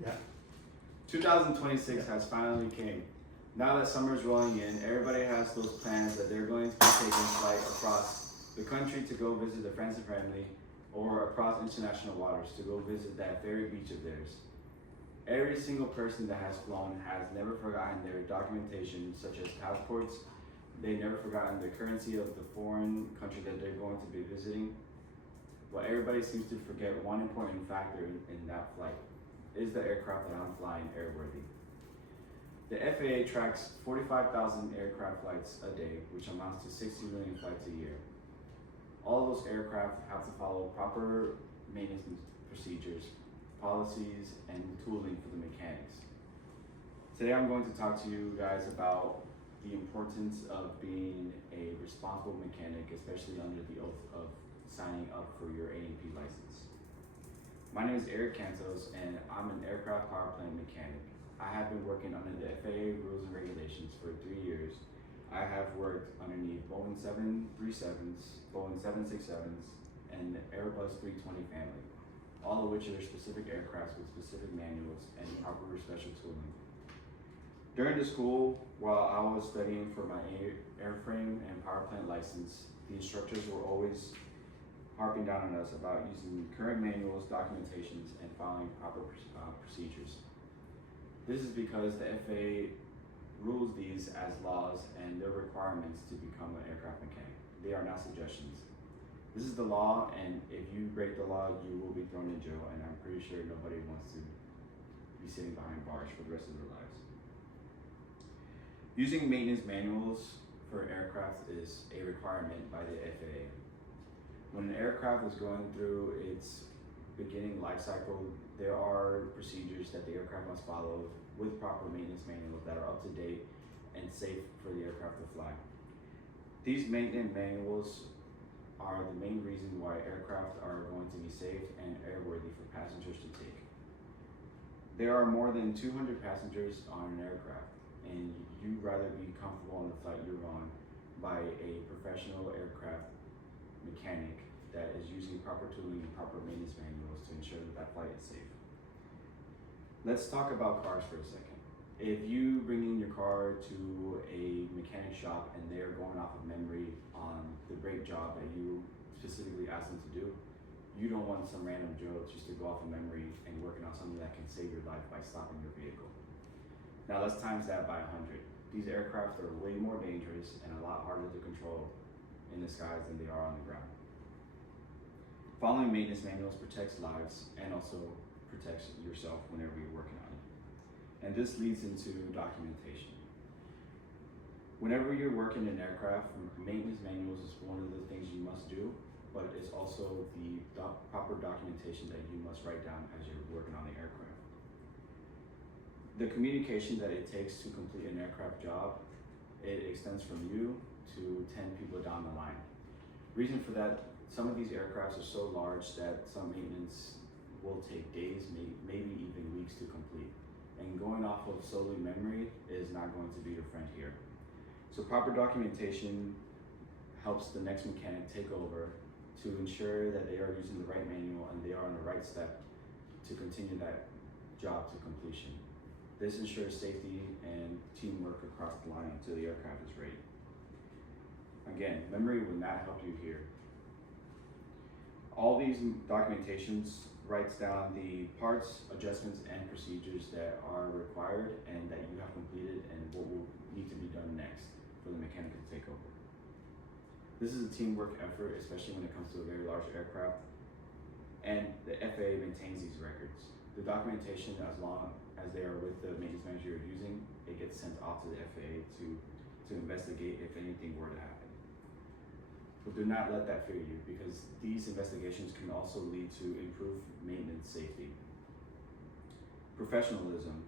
Yeah. 2026 has finally came. Now that summer's rolling in, everybody has those plans that they're going to be taking flight across the country to go visit their friends and family, or across international waters to go visit that very beach of theirs. Every single person that has flown has never forgotten their documentation, such as passports. They've never forgotten the currency of the foreign country that they're going to be visiting. But everybody seems to forget one important factor in that flight. Is the aircraft that I'm flying airworthy? The FAA tracks 45,000 aircraft flights a day, which amounts to 60 million flights a year. All those aircraft have to follow proper maintenance procedures, policies, and tooling for the mechanics. Today I'm going to talk to you guys about the importance of being a responsible mechanic, especially under the oath of signing up for your A&P license. My name is Eric Cantos, and I'm an aircraft power plant mechanic. I have been working under the FAA rules and regulations for 3 years. I have worked underneath Boeing 737s, Boeing 767s, and the Airbus 320 family, all of which are specific aircrafts with specific manuals and proper special tooling. During the school, while I was studying for my airframe and power plant license, the instructors were always harping down on us about using current manuals, documentations, and following proper procedures. This is because the FAA rules these as laws and their requirements to become an aircraft mechanic. They are not suggestions. This is the law, and if you break the law, you will be thrown in jail, and I'm pretty sure nobody wants to be sitting behind bars for the rest of their lives. Using maintenance manuals for aircraft is a requirement by the FAA. When an aircraft is going through its beginning life cycle, there are procedures that the aircraft must follow with proper maintenance manuals that are up to date and safe for the aircraft to fly. These maintenance manuals are the main reason why aircraft are going to be safe and airworthy for passengers to take. There are more than 200 passengers on an aircraft, and you'd rather be comfortable on the flight you're on by a professional aircraft mechanic that is using proper tooling and proper maintenance manuals to ensure that that flight is safe. Let's talk about cars for a second. If you bring in your car to a mechanic shop and they're going off of memory on the brake job that you specifically asked them to do, you don't want some random Joe just to go off of memory and working on something that can save your life by stopping your vehicle. Now let's times that by 100. These aircraft are way more dangerous and a lot harder to control in the skies than they are on the ground. Following maintenance manuals protects lives and also protects yourself whenever you're working on it. And this leads into documentation. Whenever you're working in aircraft, maintenance manuals is one of the things you must do, but it's also the proper documentation that you must write down as you're working on the aircraft. The communication that it takes to complete an aircraft job, it extends from you to 10 people down the line. Reason for that, some of these aircrafts are so large that some maintenance will take days, maybe even weeks to complete. And going off of solely memory is not going to be your friend here. So proper documentation helps the next mechanic take over to ensure that they are using the right manual and they are on the right step to continue that job to completion. This ensures safety and teamwork across the line until the aircraft is ready. Again, memory will not help you here. All these documentations writes down the parts, adjustments, and procedures that are required and that you have completed and what will need to be done next for the mechanic to take over. This is a teamwork effort, especially when it comes to a very large aircraft, and the FAA maintains these records. The documentation, as long as they are with the maintenance manager you're using, it gets sent off to the FAA to investigate if anything were to happen. But do not let that fear you, because these investigations can also lead to improved maintenance safety. Professionalism.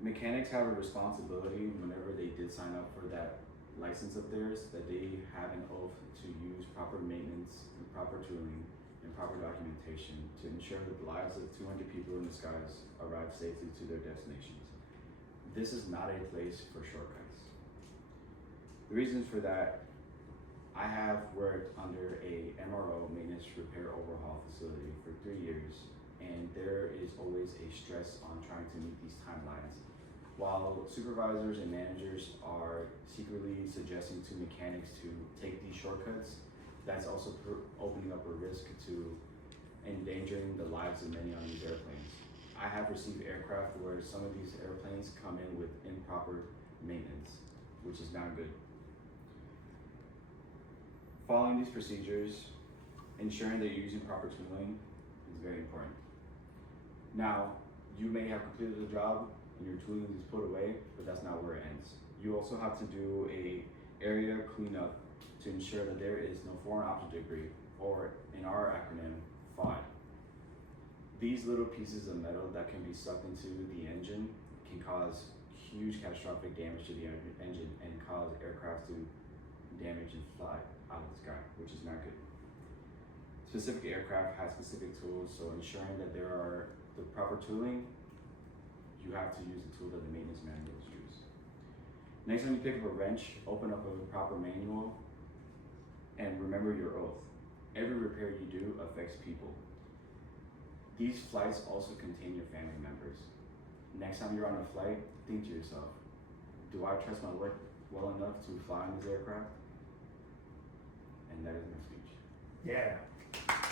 Mechanics have a responsibility whenever they did sign up for that license of theirs, that they have an oath to use proper maintenance, and proper tooling, and proper documentation to ensure that the lives of 200 people in the skies arrive safely to their destinations. This is not a place for shortcuts. The reasons for that, I have worked under a MRO, maintenance repair overhaul facility, for 3 years, and there is there's always a stress on trying to meet these timelines. While supervisors and managers are secretly suggesting to mechanics to take these shortcuts, that's also opening up a risk to endangering the lives of many on these airplanes. I have received aircraft where some of these airplanes come in with improper maintenance, which is not good. Following these procedures, ensuring that you're using proper tooling is very important. Now, you may have completed the job and your tooling is put away, but that's not where it ends. You also have to do a area cleanup to ensure that there is no foreign object debris, or in our acronym, FOD. These little pieces of metal that can be sucked into the engine can cause huge catastrophic damage to the engine and cause aircraft to damage and fly out of the sky, which is not good. Specific aircraft has specific tools, so ensuring that there are the proper tooling, you have to use the tool that the maintenance manuals use. Next time you pick up a wrench, open up a proper manual and remember your oath. Every repair you do affects people. These flights also contain your family members. Next time you're on a flight, think to yourself, do I trust my wife well enough to fly on this aircraft? And that is my speech. Yeah.